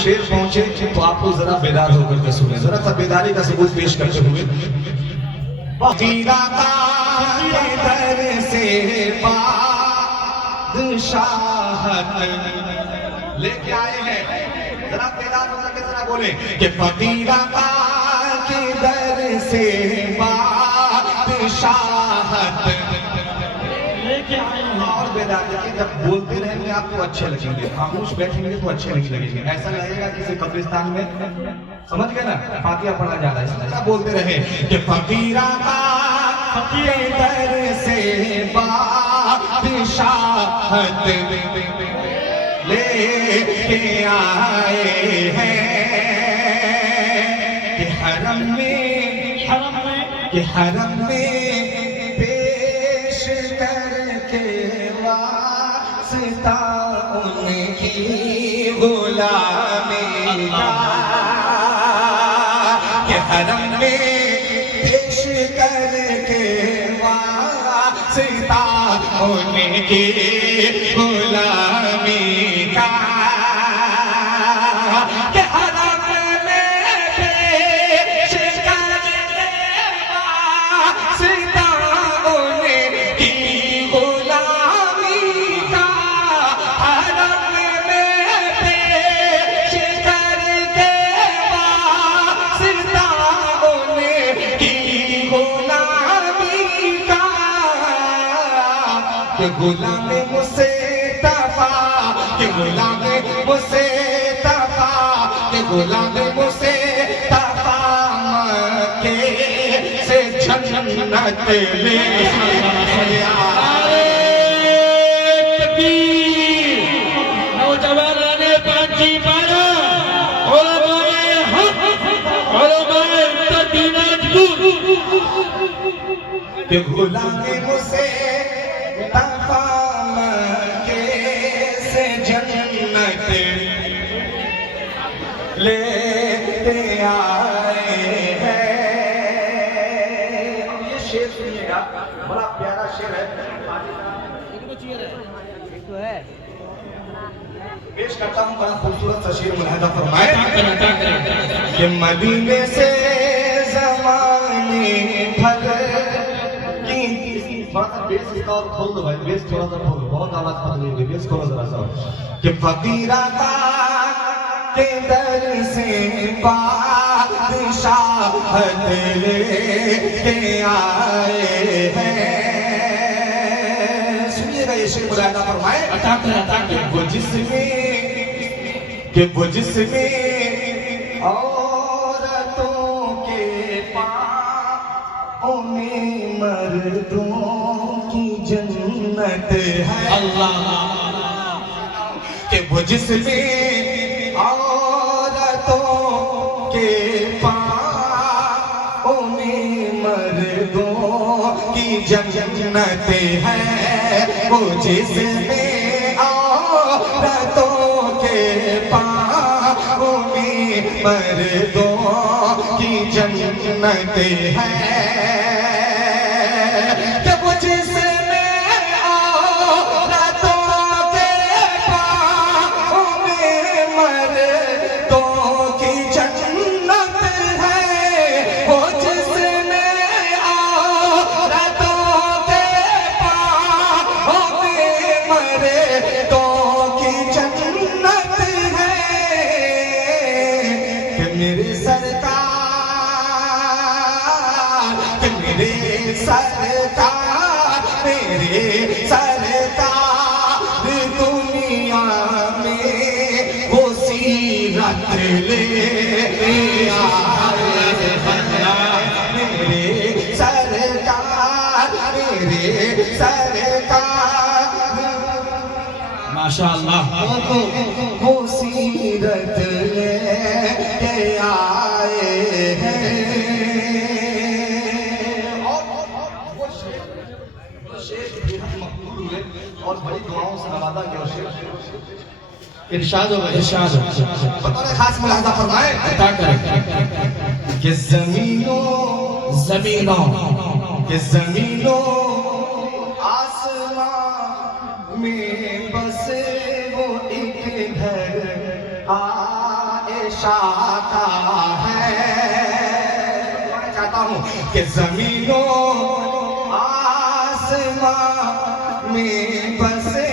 शेर पहुंचे तो आप लोग जरा बेदार होकर के सुने, जरा सा बेदारी का सबूत पेश करते हुए। फकीरा का दर से बादशाहत लेके आए हैं, जरा बेदार होकर के जरा बोले कि फकीरा का दर से बादशाहत लेके आए हैं। और बेदार जब बोलते रहेंगे आपको अच्छे लगेंगे, खामोश बैठेंगे तो अच्छे नहीं लगेंगे, ऐसा लगेगा किसी कब्रिस्तान में, समझ गए ना, फातिहा पढ़ा जा रहा है, इसलिए बोलते रहे कि फकीरा का दर से बादशाहत लेके आए हैं कि हरम में पेश करके वास्ता उनकी गुलामी का, कि हरम में पेश करके वास्ता उनकी गुलामी का, कि हरम में पेश करके वास्ता उनकी गुलामी का, हरम में पेश करके वास्ता उनकी गुलामी का, कि गुलाम मुस्तफा, कि गुलाम मुस्तफा, कि गुलाम मुस्तफा मक्के से जन्नत ले आया। नौजवानाने पांची पारा उलमाए हक उलमाए तदीनात कि गुलाम मुस्तफा मक्के से जन्नत लेते आए हैं। अब ये शेर सुनिएगा, बड़ा प्यारा शेर है, पेश करता हूँ, बड़ा खूबसूरत सा शेर मुलाहिजा फरमाए कि मदीने से ज़माने भर की, थोड़ा सा बेस इसका और खोल दो भाई, बेस थोड़ा सा खोलो, बहुत आवाज पतली हुई, बेस खोलो जरा सा, कि फकीरा का के दर से बादशाहत लेके आए हैं। सुनिएगा ये शेर मुलाहिजा फरमाए कि वो जिसमें औरतों के पाँव में मर्दों की जन्नत है, अल्लाह, कि वो जिसमें औरतों के पाँव में मर्दों की जन्नत है, वो जिसमें औरतों के पाँव में मर्दों की जन्नत है, कि वो जिसमें औरतों के पाँव में मर्दों की जन्नत है, वो जिसमें औरतों के पाँव में मर्दों की जन्नत है, कि मेरे सरकार, कि मेरे सरकार, मेरे सरकार दुनिया में वो सीरत ले आए हैं। मेरे सरकार, मेरे सरकार माशाअल्लाह, वो सीरत लेके आए हैं। और वो शेर बेहद मकबूल हुए और बड़ी दुआओं से नवाजा गया शेर। इरशाद होगा, इरशाद बतौर खास मुलाहिजा फरमाए कि जमीनों आसमां में बसे वो एक घर عائشہ کا ہے. میں چاہتا ہوں کہ زمین و آسمان میں بسے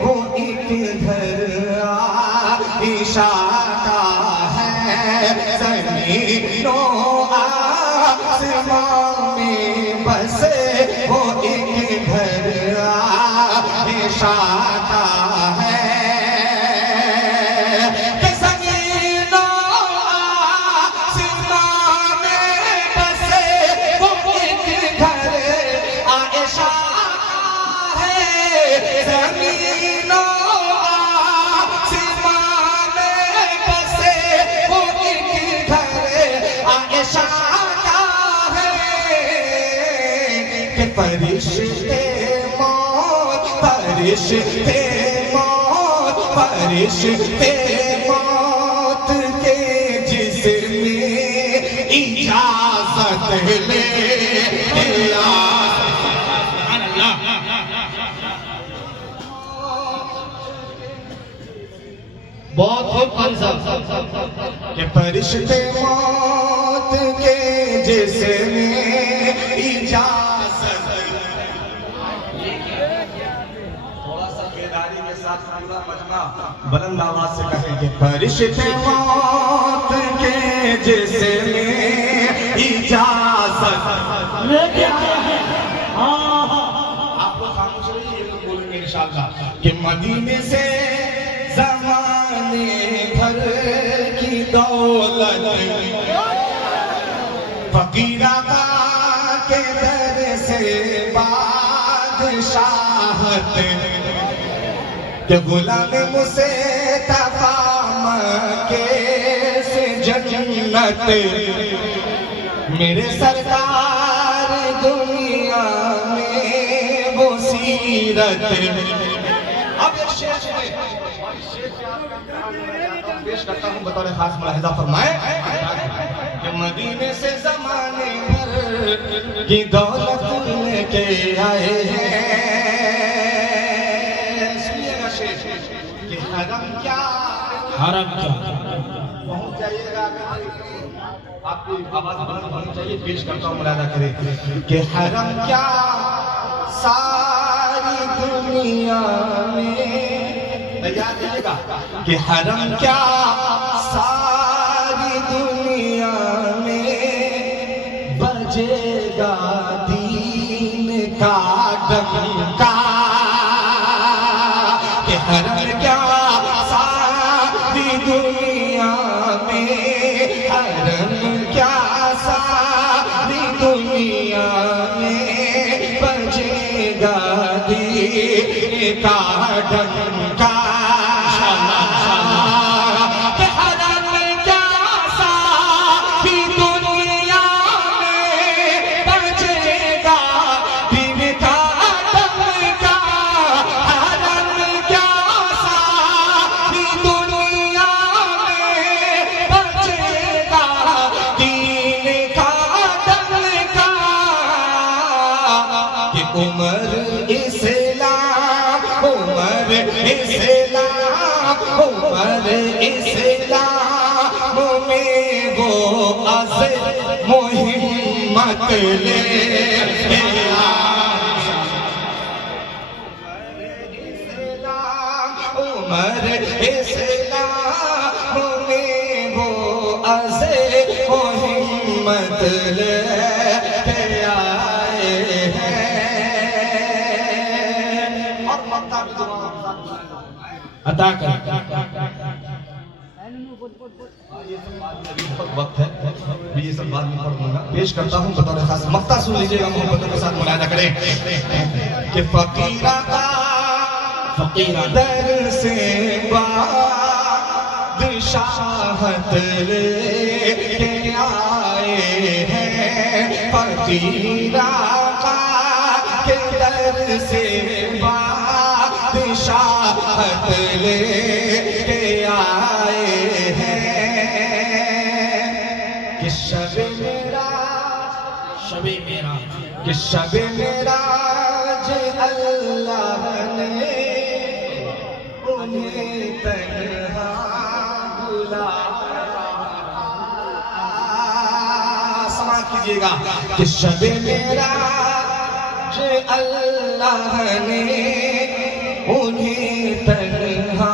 وہ ایک گھر عائشہ کا ہے. زمین و آسمان میں بسے وہ ایک گھر عائشہ کا ہے. فرشتے موت فرشتے موت فرشتے موت کے جسم اجازت لے بہت خوب قاری صاحب. کہ فرشتے موت کے جسم اجازت. تھوڑا سا بیداری کے ساتھ پورا مجمع بلند آواز سے کہیں گے فرشتے موت کے جسم اجازت لیکن آپ لوگ خاموش رہیے. یہ لوگ بولیں گے انشاءاللہ کہ مدینے سے زمانے بھر کی دولت فقیر آقا کے در سے بادشاہت کہ غلام مصطفیٰ مکے سے جنت میرے سرکار دنیا میں وہ سیرت. اب ایک شعر سنیں. پیش کرتا ہوں بطور خاص ملاحظہ فرمائے کہ مدینے سے زمانے بھر کی دولت لے کے آئے ہیں. سنیے گا شعر کہ حرم کیا پہنچ جائیے گا. آپ کی آواز بلند ہونی چاہیے. پیش کرتا ہوں ملاحظہ کریں کہ حرم کیا ساری دنیا میں یاد رہے گا کہ حرم کیا ساری دنیا میں بجے گا دین کا ڈنکا. کہ حرم کیا ساری دنیا میں حرم کیا ساری دنیا میں بجے گا دین کا ڈنکا. عمر اسلام عمر اسلام عمر اسلام میں وہ عزم ہمت لے عمر اسلام میں وہ عزم ہمت لے عطا کر. وقت ہے یہ سب بعد میں پڑھوں گا. پیش کرتا ہوں بطور خاص مقطع سن لیجیے گا. محبتوں کے ساتھ ملاحظہ کریں کہ فقیر آقا در سے بادشاہت لے کے آئے ہیں. فقیر آقا کے در سے بادشاہت لے کے آئے ہیں. کہ شب معراج اللہ نے انہیں تنہا بلا سماعت کیجیے گا کہ شب معراج اللہ نے انہیں تنہا